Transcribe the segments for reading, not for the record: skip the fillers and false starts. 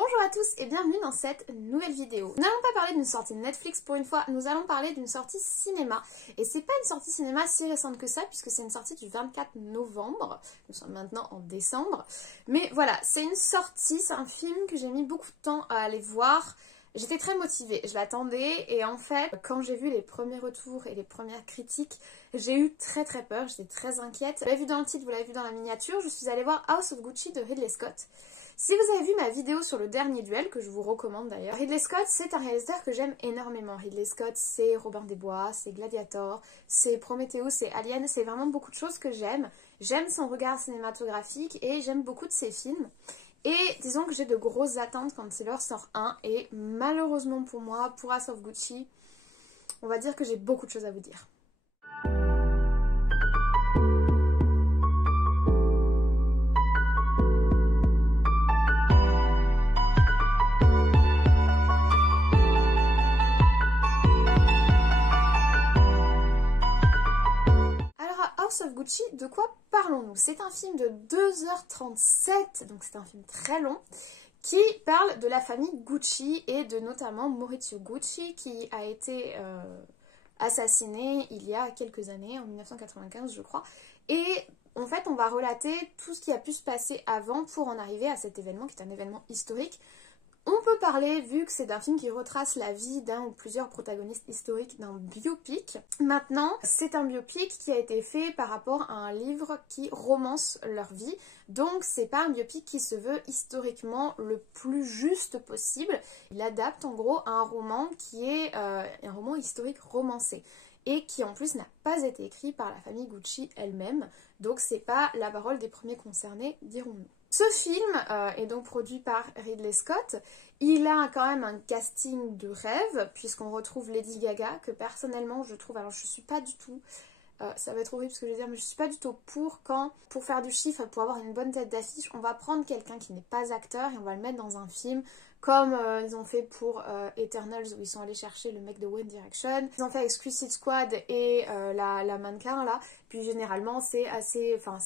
Bonjour à tous et bienvenue dans cette nouvelle vidéo. Nous n'allons pas parler d'une sortie Netflix pour une fois, nous allons parler d'une sortie cinéma. Et c'est pas une sortie cinéma si récente que ça puisque c'est une sortie du 24 novembre. Nous sommes maintenant en décembre. Mais voilà, c'est une sortie, c'est un film que j'ai mis beaucoup de temps à aller voir. J'étais très motivée, je l'attendais et en fait, quand j'ai vu les premiers retours et les premières critiques, j'ai eu très peur, j'étais très inquiète. Vous l'avez vu dans le titre, vous l'avez vu dans la miniature, je suis allée voir House of Gucci de Ridley Scott. Si vous avez vu ma vidéo sur le dernier duel, que je vous recommande d'ailleurs, Ridley Scott c'est un réalisateur que j'aime énormément. Ridley Scott c'est Robin des Bois, c'est Gladiator, c'est Prometheus, c'est Alien, c'est vraiment beaucoup de choses que j'aime. J'aime son regard cinématographique et j'aime beaucoup de ses films. Et disons que j'ai de grosses attentes quand il leur sort un et malheureusement pour moi, pour House of Gucci, on va dire que j'ai beaucoup de choses à vous dire. House of Gucci, de quoi parlons-nous? C'est un film de 2h37, donc c'est un film très long, qui parle de la famille Gucci et de notamment Maurizio Gucci qui a été assassiné il y a quelques années, en 1995 je crois. Et en fait on va relater tout ce qui a pu se passer avant pour en arriver à cet événement qui est un événement historique. On peut parler, vu que c'est un film qui retrace la vie d'un ou plusieurs protagonistes historiques, d'un biopic. Maintenant, c'est un biopic qui a été fait par rapport à un livre qui romance leur vie. Donc, c'est pas un biopic qui se veut historiquement le plus juste possible. Il adapte en gros un roman qui est un roman historique romancé. Et qui en plus n'a pas été écrit par la famille Gucci elle-même. Donc, c'est pas la parole des premiers concernés, dirons-nous. Ce film est donc produit par Ridley Scott. Il a quand même un casting de rêve puisqu'on retrouve Lady Gaga que personnellement je trouve, alors je suis pas du tout, ça va être horrible ce que je vais dire, mais je suis pas du tout pour faire du chiffre, pour avoir une bonne tête d'affiche, on va prendre quelqu'un qui n'est pas acteur et on va le mettre dans un film comme ils ont fait pour Eternals où ils sont allés chercher le mec de One Direction. Ils ont fait avec Suicide Squad et la mannequin là. Puis généralement c'est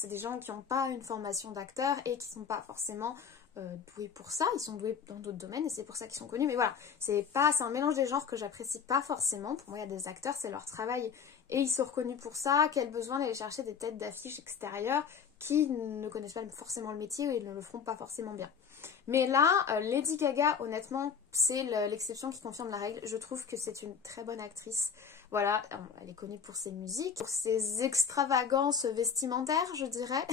des gens qui n'ont pas une formation d'acteur et qui sont pas forcément doués pour ça. Ils sont doués dans d'autres domaines et c'est pour ça qu'ils sont connus. Mais voilà, c'est un mélange des genres que j'apprécie pas forcément. Pour moi il y a des acteurs, c'est leur travail et ils sont reconnus pour ça. Quel besoin d'aller chercher des têtes d'affiche extérieures qui ne connaissent pas forcément le métier et ne le feront pas forcément bien. Mais là, Lady Gaga, honnêtement, c'est l'exception qui confirme la règle. Je trouve que c'est une très bonne actrice. Voilà, elle est connue pour ses musiques, pour ses extravagances vestimentaires, je dirais.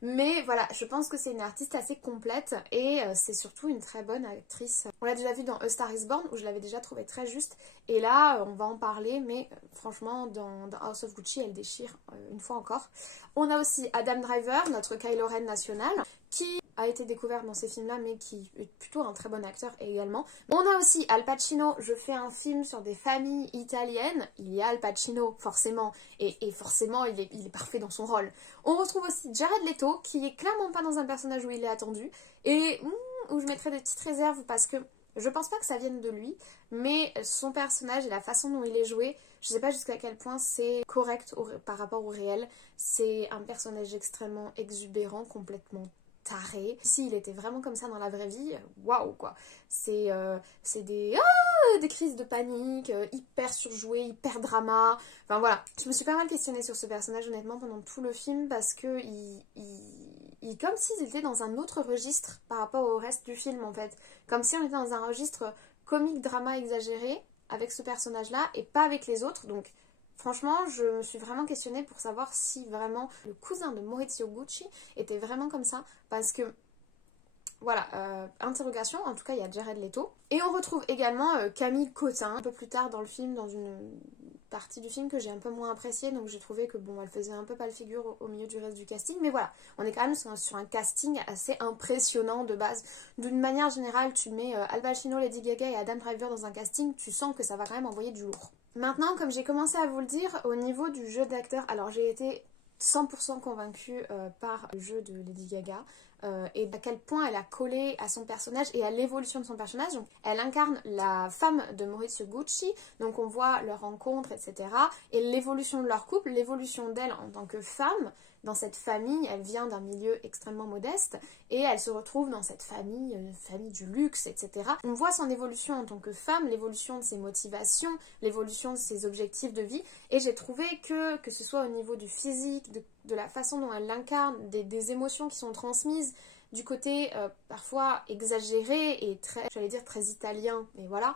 Mais voilà, je pense que c'est une artiste assez complète et c'est surtout une très bonne actrice. On l'a déjà vu dans A Star Is Born où je l'avais déjà trouvée très juste. Et là, on va en parler, mais franchement, dans House of Gucci, elle déchire une fois encore. On a aussi Adam Driver, notre Kylo Ren national, qui a été découvert dans ces films-là, mais qui est plutôt un très bon acteur également. On a aussi Al Pacino, je fais un film sur des familles italiennes, il y a Al Pacino, forcément, et forcément il est parfait dans son rôle. On retrouve aussi Jared Leto, qui est clairement pas dans un personnage où il est attendu, et où je mettrai des petites réserves parce que je pense pas que ça vienne de lui, mais son personnage et la façon dont il est joué, je sais pas jusqu'à quel point c'est correct par rapport au réel. C'est un personnage extrêmement exubérant, complètement taré. S'il était vraiment comme ça dans la vraie vie, waouh quoi. C'est des crises de panique, hyper surjouées, hyper drama. Enfin voilà, je me suis pas mal questionnée sur ce personnage honnêtement pendant tout le film parce que il comme s'il était dans un autre registre par rapport au reste du film en fait. Comme si on était dans un registre comique drama exagéré avec ce personnage là et pas avec les autres. Donc franchement, je me suis vraiment questionnée pour savoir si vraiment le cousin de Maurizio Gucci était vraiment comme ça. Parce que, voilà, interrogation, en tout cas il y a Jared Leto. Et on retrouve également Camille Cotin, un peu plus tard dans le film, dans une partie du film que j'ai un peu moins appréciée. Donc j'ai trouvé que bon, elle faisait un peu pâle figure au milieu du reste du casting. Mais voilà, on est quand même sur un casting assez impressionnant de base. D'une manière générale, tu mets Al Pacino, Lady Gaga et Adam Driver dans un casting, tu sens que ça va quand même envoyer du lourd. Maintenant, comme j'ai commencé à vous le dire, au niveau du jeu d'acteur, alors j'ai été 100% convaincue par le jeu de Lady Gaga et à quel point elle a collé à son personnage et à l'évolution de son personnage. Donc, elle incarne la femme de Maurizio Gucci, donc on voit leur rencontre, etc. Et l'évolution de leur couple, l'évolution d'elle en tant que femme, dans cette famille, elle vient d'un milieu extrêmement modeste et elle se retrouve dans cette famille, famille du luxe, etc. On voit son évolution en tant que femme, l'évolution de ses motivations, l'évolution de ses objectifs de vie et j'ai trouvé que ce soit au niveau du physique, de la façon dont elle l'incarne, des émotions qui sont transmises, du côté parfois exagéré et très, j'allais dire très italien, mais voilà,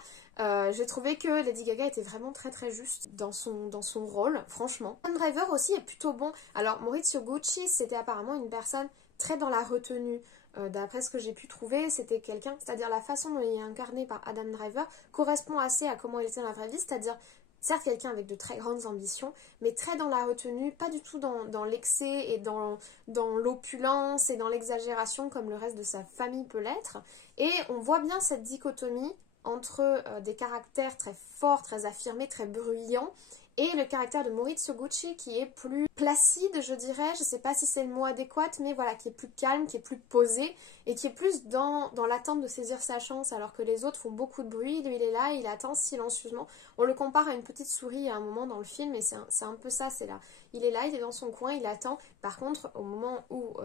j'ai trouvé que Lady Gaga était vraiment très très juste dans son rôle, franchement. Adam Driver aussi est plutôt bon. Alors Maurizio Gucci, c'était apparemment une personne très dans la retenue. D'après ce que j'ai pu trouver, c'était quelqu'un, c'est-à-dire la façon dont il est incarné par Adam Driver correspond assez à comment il était dans la vraie vie, c'est-à-dire certes quelqu'un avec de très grandes ambitions, mais très dans la retenue, pas du tout dans l'excès et dans l'opulence et dans l'exagération comme le reste de sa famille peut l'être. Et on voit bien cette dichotomie entre des caractères très forts, très affirmés, très bruyants, et le caractère de Maurizio Gucci qui est plus placide, je dirais, je sais pas si c'est le mot adéquat, mais voilà, qui est plus calme, qui est plus posé, et qui est plus dans l'attente de saisir sa chance, alors que les autres font beaucoup de bruit, lui il est là, il attend silencieusement. On le compare à une petite souris à un moment dans le film, et c'est un peu ça, c'est là. Il est là, il est dans son coin, il attend. Par contre, au moment où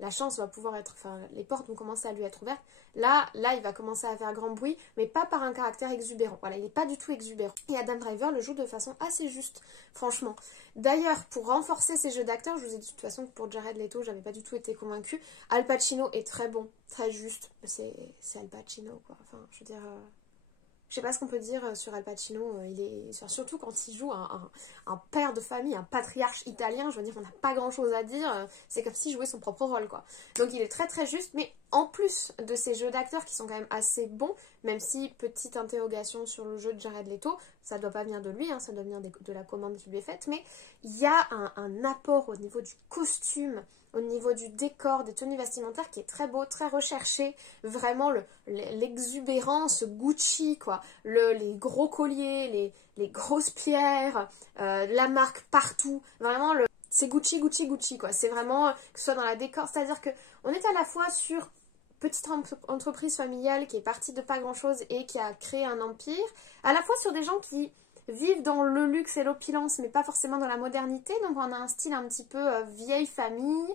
la chance va pouvoir être, enfin les portes vont commencer à lui être ouvertes, là il va commencer à faire grand bruit, mais pas par un caractère exubérant. Voilà, il n'est pas du tout exubérant. Et Adam Driver le joue de façon assez juste, franchement. D'ailleurs, pour renforcer ses jeux d'acteur, je vous ai dit de toute façon que pour Jared Leto, j'avais pas du tout été convaincue. Al Pacino est très bon, très juste. C'est Al Pacino, quoi. Enfin, je veux dire... Je sais pas ce qu'on peut dire sur Al Pacino, surtout quand il joue un père de famille, un patriarche italien, je veux dire, on n'a pas grand chose à dire, c'est comme s'il jouait son propre rôle, quoi. Donc il est très très juste, mais en plus de ces jeux d'acteurs qui sont quand même assez bons, même si, petite interrogation sur le jeu de Jared Leto, ça doit pas venir de lui, hein, ça doit venir de la commande qui lui est faite, mais il y a un apport au niveau du costume, au niveau du décor, des tenues vestimentaires qui est très beau, très recherché, vraiment l'exubérance Gucci, quoi, les gros colliers, les grosses pierres, la marque partout, vraiment c'est Gucci, Gucci, Gucci, quoi, c'est vraiment, que ce soit dans la décor, c'est-à-dire que on est à la fois sur petite entreprise familiale qui est partie de pas grand chose et qui a créé un empire, à la fois sur des gens qui vivent dans le luxe et l'opulence mais pas forcément dans la modernité, donc on a un style un petit peu vieille famille,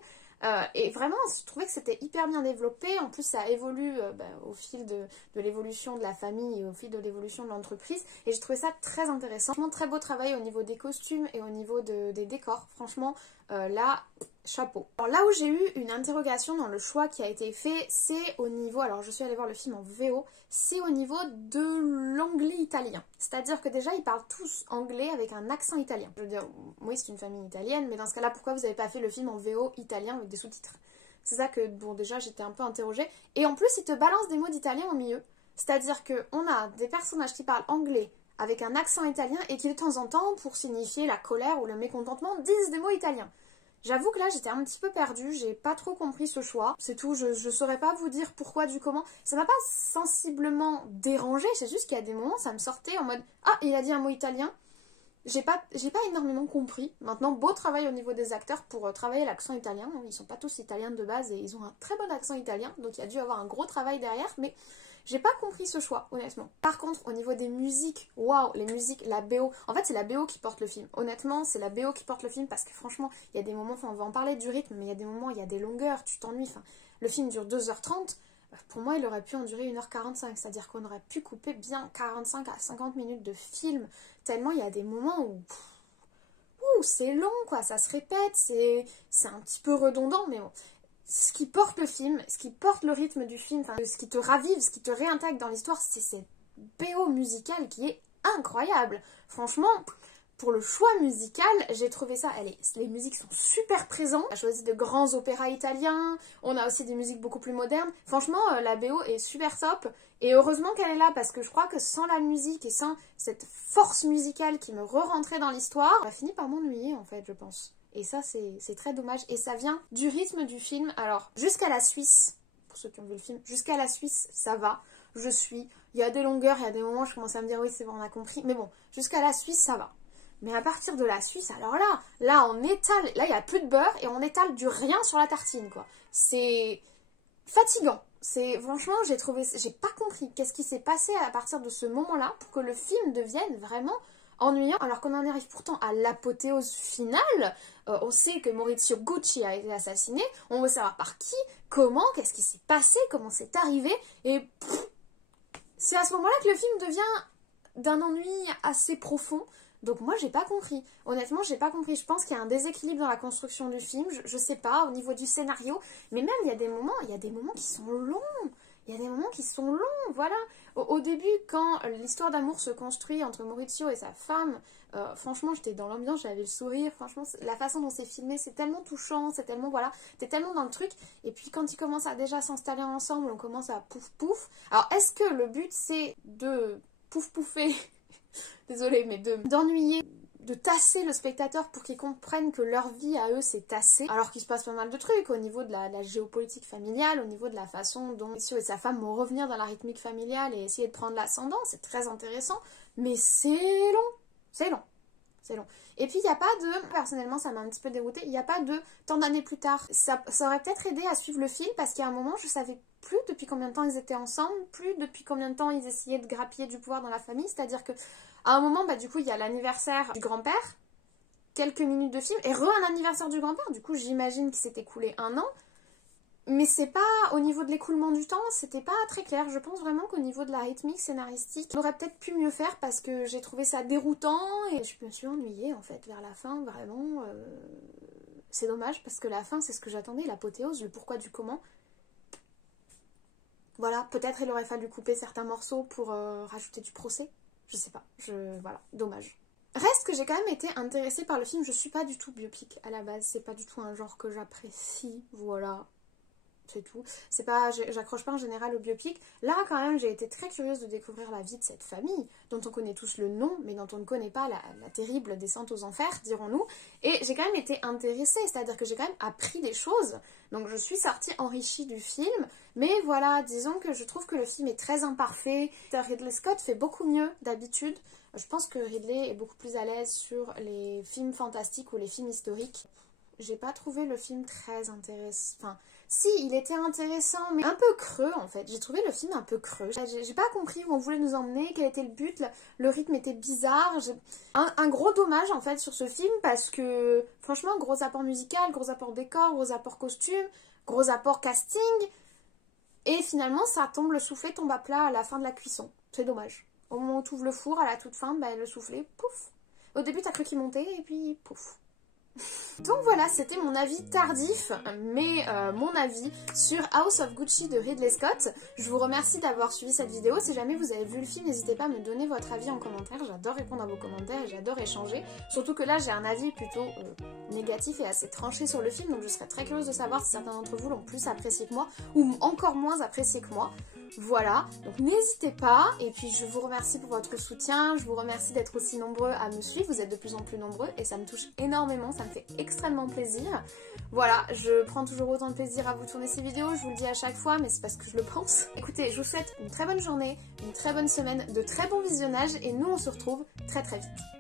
et vraiment je trouvais que c'était hyper bien développé. En plus ça évolue au fil de l'évolution de la famille et au fil de l'évolution de l'entreprise, et j'ai trouvé ça très intéressant. Franchement très beau travail au niveau des costumes et au niveau des décors, franchement là chapeau. Alors là où j'ai eu une interrogation dans le choix qui a été fait, c'est au niveau, alors je suis allée voir le film en VO, c'est au niveau de l'anglais italien. C'est-à-dire que déjà ils parlent tous anglais avec un accent italien. Je veux dire, oui c'est une famille italienne, mais dans ce cas-là pourquoi vous n'avez pas fait le film en VO italien avec des sous-titres? C'est ça que, bon déjà j'étais un peu interrogée. Et en plus ils te balancent des mots d'italien au milieu. C'est-à-dire qu'on a des personnages qui parlent anglais avec un accent italien et qui de temps en temps, pour signifier la colère ou le mécontentement, disent des mots italiens. J'avoue que là j'étais un petit peu perdue, j'ai pas trop compris ce choix, c'est tout, je saurais pas vous dire pourquoi du comment. Ça m'a pas sensiblement dérangé, c'est juste qu'il y a des moments ça me sortait en mode ah il a dit un mot italien. J'ai pas énormément compris. Maintenant, beau travail au niveau des acteurs pour travailler l'accent italien. Ils sont pas tous italiens de base et ils ont un très bon accent italien, donc il y a dû avoir un gros travail derrière, mais j'ai pas compris ce choix, honnêtement. Par contre, au niveau des musiques, waouh, les musiques, la BO, en fait c'est la BO qui porte le film. Honnêtement, c'est la BO qui porte le film parce que franchement, il y a des moments, enfin on va en parler du rythme, mais il y a des moments, il y a des longueurs, tu t'ennuies, enfin, le film dure 2h30, pour moi il aurait pu en durer 1h45, c'est-à-dire qu'on aurait pu couper bien 45 à 50 minutes de film, tellement il y a des moments où c'est long, quoi, ça se répète, c'est un petit peu redondant, mais bon. Ce qui porte le film, ce qui porte le rythme du film, enfin, ce qui te ravive, ce qui te réintègre dans l'histoire, c'est cette BO musicale qui est incroyable. Franchement, pour le choix musical, j'ai trouvé ça, les musiques sont super présentes. On a choisi de grands opéras italiens, on a aussi des musiques beaucoup plus modernes. Franchement, la BO est super top. Et heureusement qu'elle est là, parce que je crois que sans la musique et sans cette force musicale qui me re-rentrait dans l'histoire, j'aurais fini par m'ennuyer en fait, je pense. Et ça, c'est très dommage. Et ça vient du rythme du film. Alors, jusqu'à la Suisse, pour ceux qui ont vu le film, jusqu'à la Suisse, ça va. Il y a des longueurs, il y a des moments, je commence à me dire, oui, c'est bon, on a compris. Mais bon, jusqu'à la Suisse, ça va. Mais à partir de la Suisse, alors là, on étale, là, il n'y a plus de beurre et on étale du rien sur la tartine, quoi. C'est fatigant. Franchement, j'ai pas compris qu'est-ce qui s'est passé à partir de ce moment-là pour que le film devienne vraiment ennuyant, alors qu'on en arrive pourtant à l'apothéose finale. On sait que Maurizio Gucci a été assassiné, on veut savoir par qui, comment, qu'est-ce qui s'est passé, comment c'est arrivé, et c'est à ce moment-là que le film devient d'un ennui assez profond. Donc moi j'ai pas compris, honnêtement j'ai pas compris, je pense qu'il y a un déséquilibre dans la construction du film, je sais pas, au niveau du scénario, mais même il y a des moments qui sont longs, voilà. Au début quand l'histoire d'amour se construit entre Maurizio et sa femme, franchement j'étais dans l'ambiance, j'avais le sourire, franchement la façon dont c'est filmé c'est tellement touchant, c'est tellement, voilà, t'es tellement dans le truc, et puis quand ils commencent à déjà s'installer ensemble, on commence à pouf pouf, alors est-ce que le but c'est de pouf pouffer désolée, mais d'ennuyer, de tasser le spectateur pour qu'ils comprennent que leur vie à eux c'est tassé, alors qu'il se passe pas mal de trucs au niveau de la géopolitique familiale, au niveau de la façon dont Maurizio et sa femme vont revenir dans la rythmique familiale et essayer de prendre l'ascendant, c'est très intéressant, mais c'est long, c'est long. C'est long. Et puis il n'y a pas de, personnellement ça m'a un petit peu dégoûtée, il n'y a pas de tant d'années plus tard. Ça aurait peut-être aidé à suivre le film parce qu'à un moment je savais plus depuis combien de temps ils étaient ensemble, plus depuis combien de temps ils essayaient de grappiller du pouvoir dans la famille, c'est-à-dire que à un moment, bah, du coup il y a l'anniversaire du grand-père, quelques minutes de film, et un anniversaire du grand-père, du coup j'imagine qu'il s'est écoulé 1 an. Mais c'est pas, au niveau de l'écoulement du temps, c'était pas très clair. Je pense vraiment qu'au niveau de la rythmique scénaristique, on aurait peut-être pu mieux faire parce que j'ai trouvé ça déroutant et je me suis ennuyée en fait vers la fin, vraiment. C'est dommage parce que la fin, c'est ce que j'attendais, l'apothéose, le pourquoi du comment. Voilà, peut-être il aurait fallu couper certains morceaux pour rajouter du procès. Je sais pas, voilà, dommage. Reste que j'ai quand même été intéressée par le film, je suis pas du tout biopic à la base, c'est pas du tout un genre que j'apprécie, voilà. C'est tout. C'est pas, j'accroche pas en général au biopic. Là, quand même, j'ai été très curieuse de découvrir la vie de cette famille, dont on connaît tous le nom, mais dont on ne connaît pas la terrible descente aux enfers, dirons-nous. Et j'ai quand même été intéressée, c'est-à-dire que j'ai quand même appris des choses. Donc je suis sortie enrichie du film, mais voilà, disons que je trouve que le film est très imparfait. Ridley Scott fait beaucoup mieux d'habitude. Je pense que Ridley est beaucoup plus à l'aise sur les films fantastiques ou les films historiques. J'ai pas trouvé le film très intéressant. Enfin, si, il était intéressant, mais un peu creux en fait. J'ai trouvé le film un peu creux. J'ai pas compris où on voulait nous emmener, quel était le but. Le rythme était bizarre. Un gros dommage en fait sur ce film parce que, franchement, gros apport musical, gros apport décor, gros apport costume, gros apport casting. Et finalement, ça tombe, le soufflet tombe à plat à la fin de la cuisson. C'est dommage. Au moment où tu ouvres le four, à la toute fin, bah, le soufflet, pouf. Au début, t'as cru qu'il montait et puis pouf. Donc voilà, c'était mon avis tardif, mais mon avis sur House of Gucci de Ridley Scott. Je vous remercie d'avoir suivi cette vidéo. Si jamais vous avez vu le film, n'hésitez pas à me donner votre avis en commentaire. J'adore répondre à vos commentaires et j'adore échanger. Surtout que là, j'ai un avis plutôt négatif et assez tranché sur le film, donc je serais très curieuse de savoir si certains d'entre vous l'ont plus apprécié que moi ou encore moins apprécié que moi. Voilà, donc n'hésitez pas, et puis je vous remercie pour votre soutien, je vous remercie d'être aussi nombreux à me suivre, vous êtes de plus en plus nombreux et ça me touche énormément, ça me fait extrêmement plaisir. Voilà, je prends toujours autant de plaisir à vous tourner ces vidéos, je vous le dis à chaque fois, mais c'est parce que je le pense. Écoutez, je vous souhaite une très bonne journée, une très bonne semaine, de très bons visionnages et nous on se retrouve très très vite.